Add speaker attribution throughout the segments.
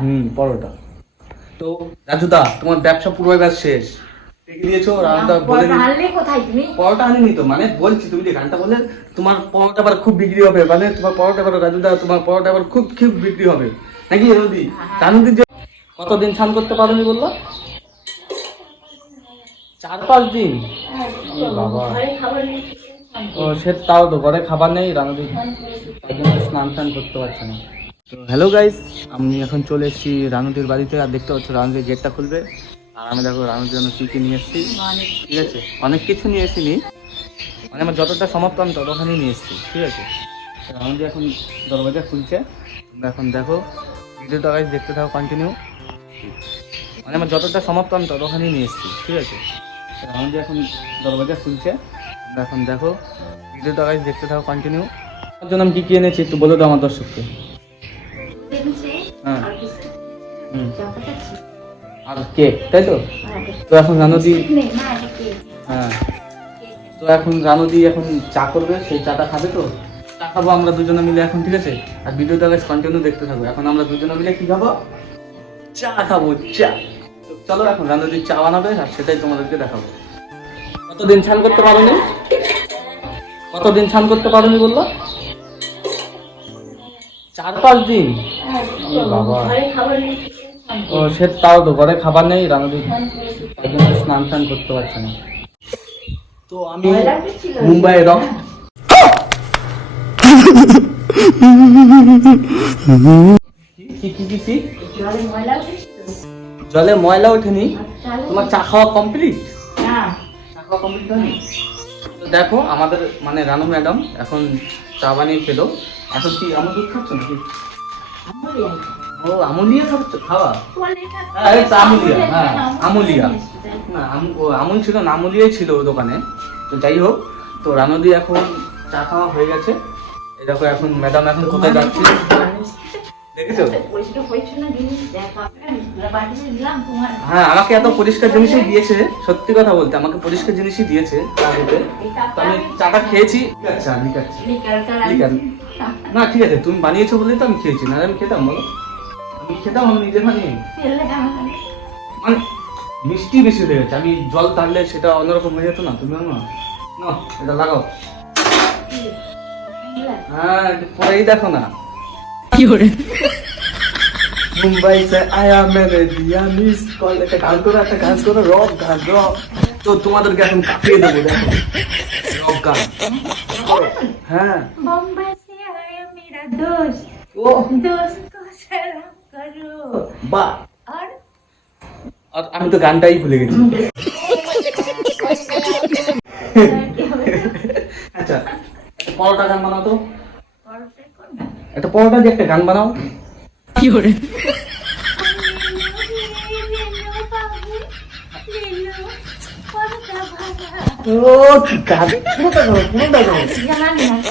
Speaker 1: হুম পরোটা। তো রাজুদা তোমার ব্যবসা পুরো এবার শেষ। দেখে দিয়েছ? বলে
Speaker 2: কোথায় তুমি?
Speaker 1: পরোটা আনিনি তো মানে বলছি তুমি যে গানটা বলে তোমার পরোটা আবার খুব বিক্রি হবে মানে তোমার পরোটা আবার রাজুদা তোমার পরোটা আবার খুব খুব বিক্রি হবে। নাকি রানুদি যে কতদিন স্নান করতে পারোনি বলল? চার পাঁচ দিন? বাবা।
Speaker 2: নেই।
Speaker 1: ও সে তাও তো ঘরে খাবার নেই রানুদি। তাই জন্য স্নান টান করতে পারছে না। তো হ্যালো গাইস আমি এখন চলে এসেছি রানুদির বাড়িতে আর দেখতে পাচ্ছ রানুদের গেটটা খুলবে। আর আমি দেখো রানুর জন্য কী কী নিয়ে এসেছি। ঠিক আছে অনেক কিছু নিয়ে এসেছি মানে আমার যতটা সমাপ্ত আমি ততখানি নিয়ে এসেছি ঠিক আছে। রানুদি এখন দরজা খুলছে। তোমরা এখন দেখো ভিডিওটা গাইস দেখতে থাকো কন্টিনিউ মানে আমার যতটা সমাপ্ত আমি ততখানি নিয়ে এসেছি ঠিক আছে। রানুদি এখন দরজা খুলছে। তোমরা এখন দেখো ভিডিওটা গাইস দেখতে থাকো কন্টিনিউ তার জন্য আমি কী কী এনেছি একটু বলে দাও আমার দর্শককে।
Speaker 2: আর
Speaker 1: কেক তাই তো? তো এখন
Speaker 2: কি?
Speaker 1: হ্যাঁ। তো এখন রানুদি এখন চা করবে সেই চাটা খাবে তো? চা খাব আমরা দুজনে মিলে এখন ঠিক আছে? আর ভিডিওটা গাইস কন্টিনিউ দেখতে থাকব এখন আমরা দুজনে মিলে কি খাব? চা খাব চা। চলো এখন রানুদি চা বানাবে আর সেটাই তোমাদেরকে দেখাবো। কতদিন স্নান করতে পারোনি? কতদিন স্নান করতে পারোনি বলল? চার পাঁচ দিন? বাবা ও সে তাও তো ঘরে খাবার নেই রানুদি তাই স্নান টান করতে পারছে না। তো আমি মুম্বাই রক কি কি কি কি?
Speaker 2: জলে ময়লা
Speaker 1: ওঠেনি? তোমার চা খাওয়া কমপ্লিট চা খাওয়া কমপ্লিট হয়নি? দেখো আমাদের মানে রানু ম্যাডাম এখন চা বানিয়ে খেলো। এখন কি আমার দুধ খাচ্ছ নাকি? ও আমুলিয়া খাওয়া?
Speaker 2: টয়লেটটা
Speaker 1: হ্যাঁ, আমুলিয়া, হ্যাঁ, আমুলিয়া। না আম- ও আমুল ছিল না আমুলিয়াই ছিল ওই দোকানে। তো যাই হোক তো রানুদি এখন চা খাওয়া হয়ে গেছে। এই দেখো এখন ম্যাডাম এখন কোথায় যাচ্ছি? দেখেছ? হ্যাঁ আমাকে এত পরিষ্কার জিনিসই দিয়েছে সত্যি কথা বলতে আমাকে পরিষ্কার জিনিসই দিয়েছে তো আমি চাটা খেয়েছি। আচ্ছা। না ঠিক আছে তুমি বানিয়েছো বলেই তো আমি খেয়েছি না আমি খেতাম বলো। খেতাম আমি নিজে মানে মিষ্টি বেশি হয়ে গেছে আমি জল ঢাললে সেটা অন্যরকম হয়ে যেত না তুমি না? না এটা লাগাও। হ্যাঁ পরেই দেখো না। কি করে? মুম্বাই সে আয়া মেরে দিয়া মিস কল একটা গান করো একটা গান করো রব গান রব তো তোমাদেরকে এখন কাঁপিয়ে দেবো দেখো। রব গান। হ্যাঁ।
Speaker 2: মুম্বাই সে আয়া মেরা দোস্ত।
Speaker 1: ও।
Speaker 2: দোস্ত
Speaker 1: বা আর আমি তো গানটাই ভুলে গেছি। আচ্ছা পরোটা গান বানাও তো।
Speaker 2: কর
Speaker 1: একটা পরোটা দিয়ে একটা গান বানাও। কি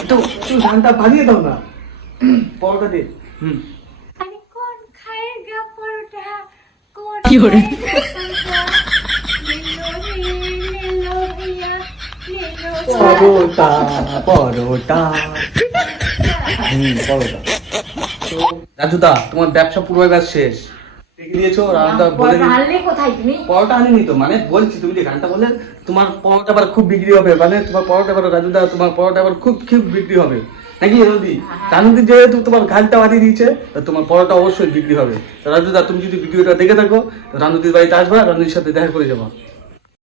Speaker 1: তুই গানটা দাও না। পরোটা দিয়ে। হুম। কি করে রাজুদা তোমার ব্যবসা পুরো এবার শেষ। দেখে দিয়েছ রান্নাটা বলে
Speaker 2: কোথায় তুমি?
Speaker 1: পরোটা আনিনি তো মানে বলছি তুমি যে গানটা বলে তোমার পরোটা আবার খুব বিক্রি হবে মানে তোমার পরোটা আবার রাজুদা তোমার পরোটা আবার খুব খুব বিক্রি হবে। নাকি রবি? রানুদি যেহেতু তোমার গানটা বাড়ি দিয়েছে তো তোমার পরোটা অবশ্যই বিক্রি হবে। রাজু দা তুমি যদি ভিডিওটা দেখে থাকো রানুদির বাড়িতে আসবা রানুদির সাথে দেখা করে যাবা।